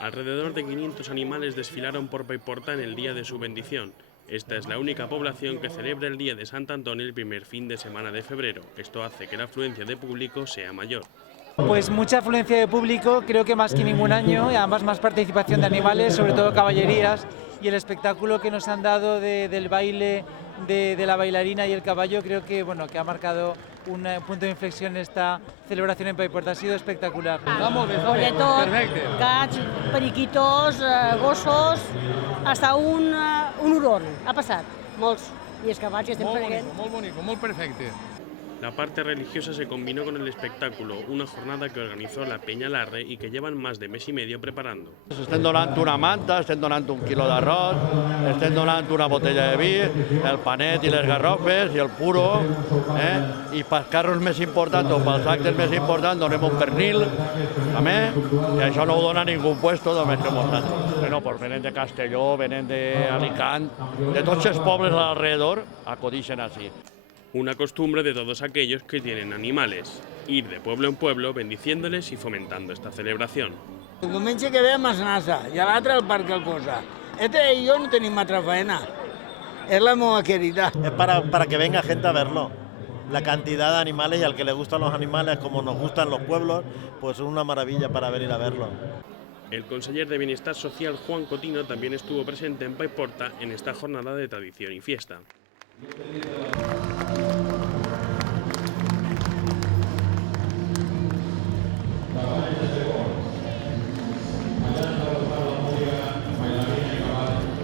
Alrededor de 500 animales desfilaron por Paiporta en el día de su bendición. Esta es la única población que celebra el Día de Sant Antoni el primer fin de semana de febrero. Esto hace que la afluencia de público sea mayor. Pues mucha afluencia de público, creo que más que ningún año, y además más participación de animales, sobre todo caballerías, y el espectáculo que nos han dado del baile de la bailarina y el caballo, creo que, bueno, que ha marcado un punto de inflexión en esta celebración en Paiporta. Ha sido espectacular. Vamos, de tot, gats, periquitos, gossos, hasta un huron ha passat, molts, i els cavalls que estem prenent. Molt bonic, molt perfecte. La parte religiosa se combinó con el espectáculo, una jornada que organizó la Peña Larre y que llevan más de mes y medio preparando. Estem donant una manta, estem donant un quilo d'arròs, estem donant una botella de vi, el panet i les garrofes i el puro, i pels carros més importants o pels actes més importants donem un pernil, també, i això no ho dona ningú puesto només que nosaltres. Bueno, pues venen de Castelló, venen d'Alicant, de tots els pobles alrededor acudixen així. Una costumbre de todos aquellos que tienen animales, ir de pueblo en pueblo bendiciéndoles y fomentando esta celebración. El diumenge que ve a Masnassa i a l'altre al Parc el Posa. Este y yo no tenim altra faena. Es la meva querida. Es para que venga gente a verlo. La cantidad de animales y al que le gustan los animales como nos gustan los pueblos, pues es una maravilla para venir a verlo. El conseller de Bienestar Social Juan Cotino también estuvo presente en Paiporta en esta jornada de tradición y fiesta.